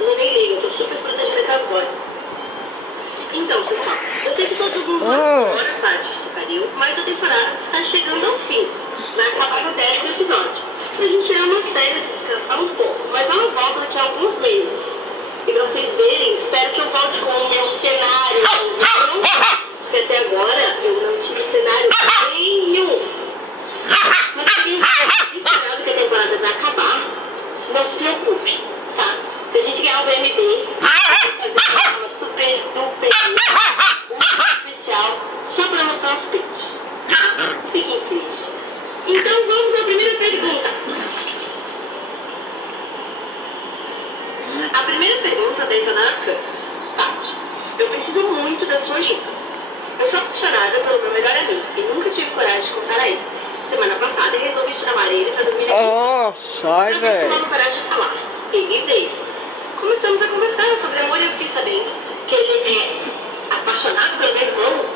Eu nem ligo, eu tô super protegida com as bolas. Então, pessoal, eu sei que todo mundo adora Partes de Pariu, mas a temporada está chegando ao fim. Vai acabar no 10º episódio. E a gente é uma série de descansar um pouco, mas ela volta daqui a alguns meses. E pra vocês verem, espero que eu volte com o meu cenário. Porque até agora eu não tive cenário nenhum. Mas se alguém esperando que a temporada vai acabar, não se preocupe, tá? Se a gente ganhar o BMB, vai fazer uma super duper especial só pra mostrar os peitos. Fiquem tristes. Então vamos à primeira pergunta. A primeira pergunta da Isadora Campos. Tati, eu preciso muito da sua ajuda. Eu sou apaixonada pelo meu melhor amigo e nunca tive coragem de contar a ele. Semana passada eu resolvi chamar ele pra dormir aqui. Sai, velho. Eu não coragem de falar. Ele veio. Começamos a conversar sobre amor e eu fiquei sabendo que ele é apaixonado pelo meu irmão.